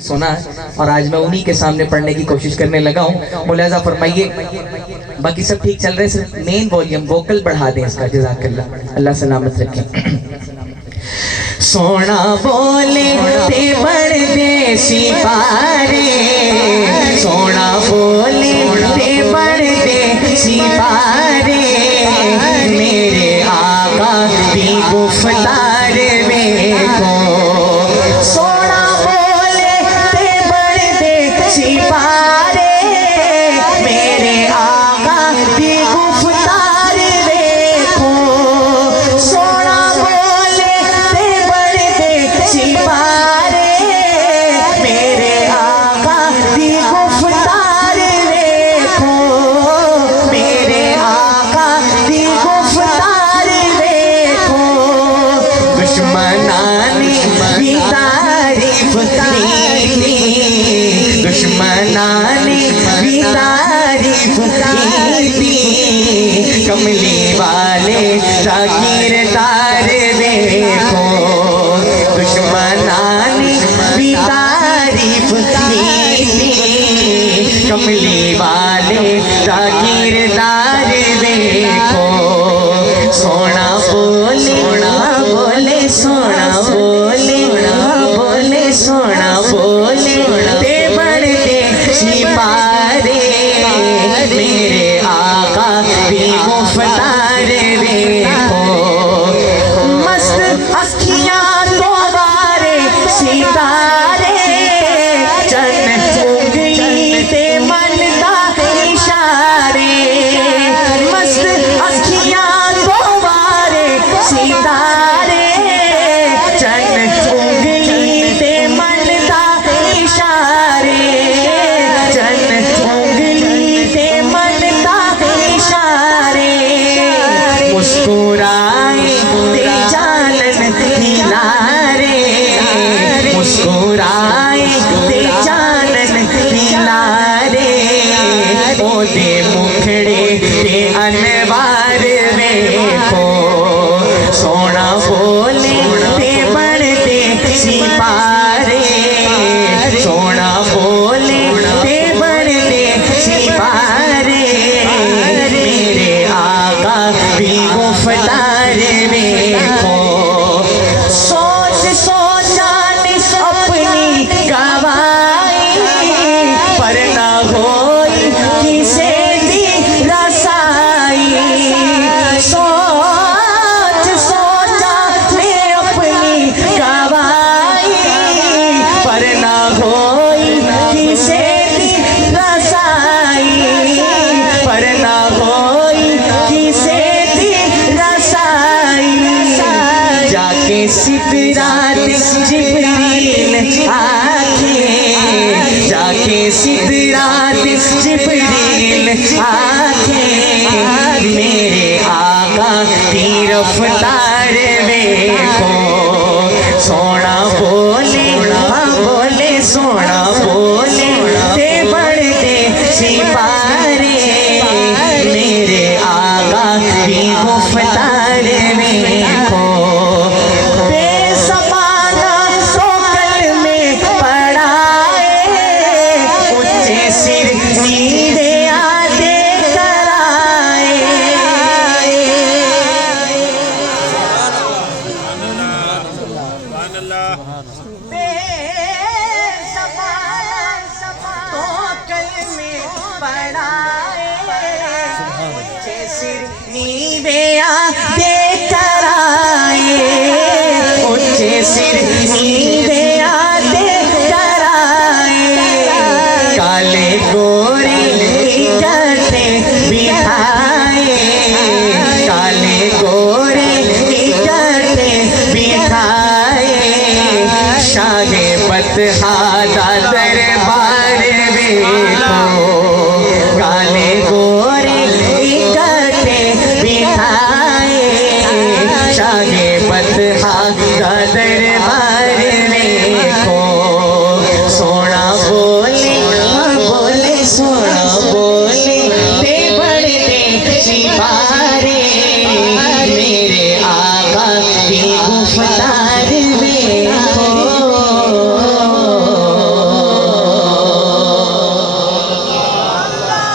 सुना है और आज मैं उन्हीं के सामने पढ़ने की कोशिश करने लगा हूँ। मुलाजा फरमाइए, बाकी सब ठीक चल रहे हैं, सिर्फ मेन वॉल्यूम वोकल बढ़ा दें इसका। जज़ाकल्लाह, अल्लाह सलामत रखें। सोना बोले ते बड़ दे सिपारे, सोना बोले ते बड़ दे सिपारे, मेरे आका दी गुफ्तार में को सोना बोले ते बड़ दे सिपारे, मेरे आका दी गुफ्तार देखो। सोना बोले ते बड़ दे सिपारे, मेरे आका दी गुफ्तार देखो, मेरे आका दी गुफ्तार देखो। दुश्मनानी की तारीफ की, दुश्मनानी की तारीफ की, कमली वाले जागीर तार देखो। दुश्मनानी की तारीफ की, कमली वाले जागीर तार देखो। सोना बोले बोले, सोना बोले बोले, सोना बोले ते बड़ दे सिपारे, मेरे आका दी गुफ्तार देखो। मस्त अखियां तो बारे सितारे, चन उंगली ते मन दा इशारे। मस्त अखियां तो बारे सितारे, चन उंगली ते मन दा इशारे, चन उंगली ते मन दा इशारे। मुस्कुराए ते जानन हिलारे, मुस्कुराए ते जानन हिलारे, ओदे मुखड़े ते अनवार देखो। सोना बोले ते बड़ दे सिपारे, सोना बोले ते बड़ दे सिपारे, मेरे आका भी गुफ्तार देखो। सोच सोचा ने अपनी गवाई, पर न होई किसे दी रसाई। सोच सोचा ने अपनी गवाई, पर न होई किसे दी रसाई, पर न होई किसे दी रसाई। जाके सिकरात जिब्रील आके, जाके सिकरात जिब्रील आके, मेरे आका की रफ्तार देखो। सोना बोले बोले, सोना बोले ते बड़ दे सिपारे, मेरे आका की गुफ्तार देखो। बेसमाना सोकल में पड़ाए, ऊंचे सिर सीधे आते कराए। बेसमाना सोकल में पड़ाए, ऊंचे सिर नीवे आते कराए, ऊंचे सिर नीवे आते कराए। काले गोरे इकट्ठे बिठाए, काले गोरे इकट्ठे बिठाए, शाहे बतहा दा दरबार देखो।